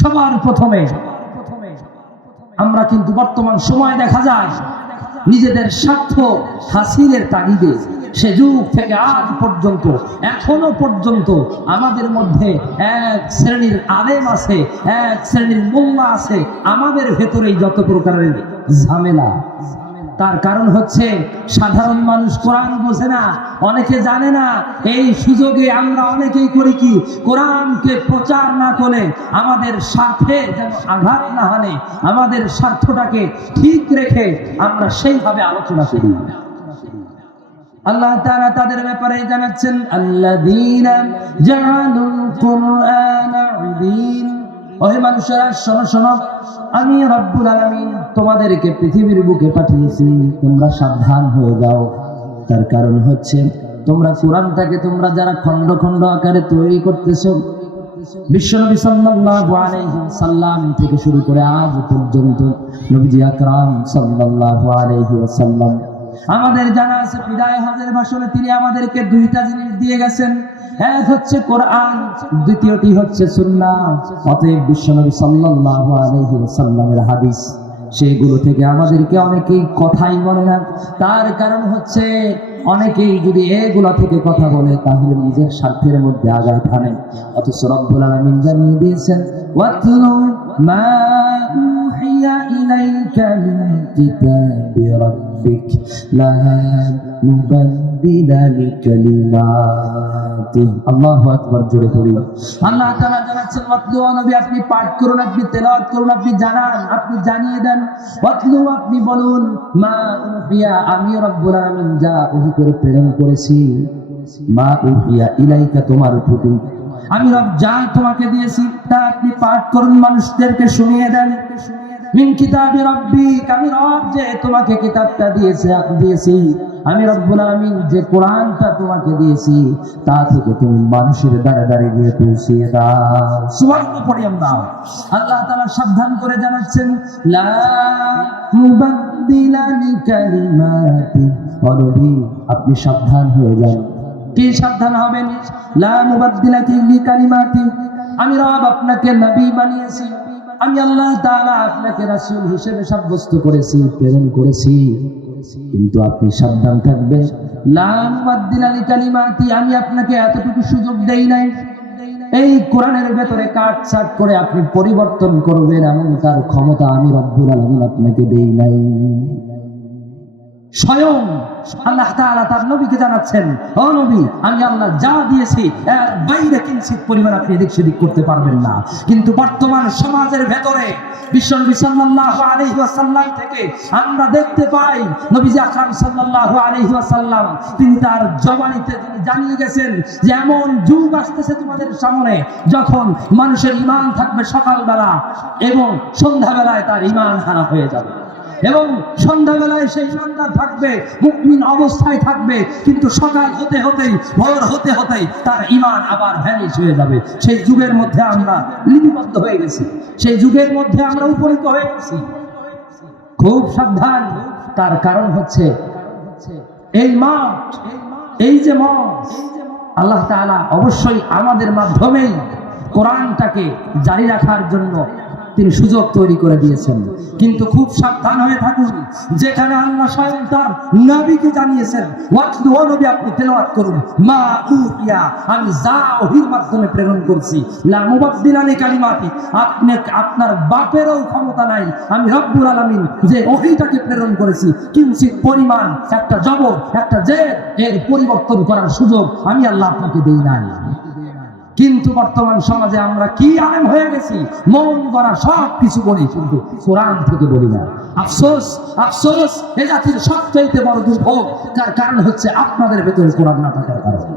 সবার প্রথমে আমরা কিন্তু বর্তমান সময় দেখা যায় নিজেদের স্বার্থ হাসিলের তাগিদে সে যুগ থেকে আজ পর্যন্ত, এখনও পর্যন্ত আমাদের মধ্যে এক শ্রেণির আদেম আছে, এক শ্রেণির মোল্লা আছে, আমাদের ভেতরেই যত প্রকারের ঝামেলা। তার কারণ হচ্ছে সাধারণ মানুষ কোরআন বোঝে না, অনেকে জানে না, এই সুযোগে আমরা অনেকেই করি কি, কোরআনকে প্রচার না করে আমাদের স্বার্থে যেন আঘাত না হানে, আমাদের স্বার্থটাকে ঠিক রেখে আমরা সেইভাবে আলোচনা করি। আল্লাহ তাআলা তাদের ব্যাপারে জানাচ্ছেন আল্লাহ দিন ওহে মানুষেরা, শোনো শোনো। আমি রব্বুল আলামিন তোমাদেরকে পৃথিবীর বুকে পাঠিয়েছি। তোমরা সাবধান হয়ে যাও। তার কারণ হচ্ছে, তোমরা কোরআনটাকে তোমরা যারা খণ্ড খণ্ড আকারে তৈরি করতেছো, বিশ্বনবী সাল্লাল্লাহু আলাইহি সাল্লাম থেকে শুরু করে আজ পর্যন্ত নবীজি আকরাম সাল্লাল্লাহু আলাইহি ওয়াসাল্লাম আমাদের জানা আছে, বিদায় হজের ভাষণে তিনি আমাদেরকে দুইটা জিনিস দিয়ে গেছেন। এক হচ্ছে কোরআন, দ্বিতীয়টি হচ্ছে সুন্নাহ অতএব বিশ্বনবী সাল্লাল্লাহু আলাইহি ওয়াসাল্লামের হাদিস, সেগুলো থেকে আমাদেরকে অনেকেই কথাই বলে না। তার কারণ হচ্ছে, অনেকেই যদি এগুলা থেকে কথা বলে, তাহলে নিজের স্বার্থের মধ্যে আঘাত হানে। অথচ রব্বুল আলামিন জানিয়ে দিয়েছেন মা উহিয়া ইলাইকা মিন কিতাবি রাব্বিক লা মুবাদ্দিলা লিকালিমাতি আল্লাহু জোরে পড়ি আল্লাহ তাআলা জানাচ্ছেন ওয়াতলু নবী আপনি পাঠ করুন আপনি তেলাওয়াত করুন আপনি জানান আপনি জানিয়ে দেন। ওয়াতলু আপনি বলুন মা উহিয়া আমি রব্বুল আলামিন যা ওহী করে প্রেরণ করেছি মা উহিয়া ইলাইকা তোমার প্রতি। আমি রব যা তোমাকে দিয়েছি তা আপনি পাঠ করুন মানুষদেরকে শুনিয়ে দেন। মিন কিতাবি রব্বিক আমি রব যে তোমাকে কিতাবটা দিয়েছে, দিয়েছি। আমি রব্বুল আলামিন যে কোরআনটা তোমাকে দিয়েছি, তা থেকে তুমি মানুষের দ্বারে দ্বারে গিয়ে পৌঁছিয়ে দাও। সুবহানাল্লাহ পড়ি আমরা। আল্লাহ তাআলা সাবধান করে জানাচ্ছেন, লা মুবাদ্দিলা লিকালিমাতি ও নবী আপনি সাবধান হয়ে যান। কি সাবধান হবেন? লা মুবাদ্দিলা লিকালিমাতি? আমি রব আপনাকে নবী বানিয়েছি। আমি আল্লাহ তাআলা আপনাকে রাসূল হিসেবে সাব্যস্ত করেছি, প্রেরণ করেছি। কিন্তু আপনি সাবধান থাকবেন। আমি আপনাকে এতটুকু সুযোগ দেই নাই। এই কোরআনের ভেতরে কাট ছাট করে আপনি পরিবর্তন করবেন, এমন তার ক্ষমতা আমি রব্বুল আলামিন আপনাকে দেই নাই। স্বয়ং আল্লাহ তাআলা তার নবীকে জানাচ্ছেন, ও নবী, আমি আল্লাহ যা দিয়েছি, এর বাইরে কিঞ্চিত পরিমাণ আপনি এদিক সেদিক করতে পারবেন না। কিন্তু বর্তমান সমাজের ভেতরে বিশ্বনবী সাল্লাল্লাহু আলাইহি ওয়াসাল্লাম থেকে আমরা দেখতে পাই, নবীজি আকরাম সাল্লাল্লাহু আলাইহি ওয়াসাল্লাম, তিনি তার জবানিতে তিনি জানিয়ে গেছেন যে, এমন যুগ আসতেছে তোমাদের সামনে যখন মানুষের ঈমান থাকবে সকালবেলা এবং সন্ধ্যাবেলায় তার ঈমান হারা হয়ে যাবে। এবং সন্ধ্যাবেলায় সেই ইমানদার থাকবে মুকমিন অবস্থায় থাকবে, কিন্তু সকাল হতে হতেই, ভোর হতে হতেই তার ইমান আবার ভ্যানিশ হয়ে যাবে। সেই যুগের মধ্যে আমরা লিপিবদ্ধ হয়ে গেছি। সেই যুগের মধ্যে আমরা উপনীত হয়ে গেছি। খুব সাবধান। তার কারণ হচ্ছে, এই মাঠ এই যে মঠ আল্লাহ তাআলা অবশ্যই আমাদের মাধ্যমেই কোরআনটাকে জারি রাখার জন্য তিনি সুযোগ তৈরি করে দিয়েছেন। কিন্তু খুব সাবধান হয়ে থাকুন, যেখানে আল্লাহ স্বয়ং তার নবীকে জানিয়েছেন আপনি তেলাওয়াত করুন। মা উহিয়া আমি যা ওহির মাধ্যমে প্রেরণ করছি, লা কালিমাতি, আপনি, আপনার বাপেরও ক্ষমতা নাই। আমি রব্বুল আলামিন যে ওহিটাকে প্রেরণ করেছি কিঞ্চিত পরিমাণ, একটা জবর, একটা যে এর পরিবর্তন করার সুযোগ আমি আল্লাহ আপনাকে দেই নাই। কিন্তু বর্তমান সমাজে আমরা কি আলেম হয়ে গেছি? মন করা সব কিছু বলি, কিন্তু কোরআন থেকে বলি না। আফসোস আফসোস, এ জাতির সবচাইতে বড় দুর্ভোগ, তার কারণ হচ্ছে আপনাদের ভেতরে কোরআন না থাকার কারণে।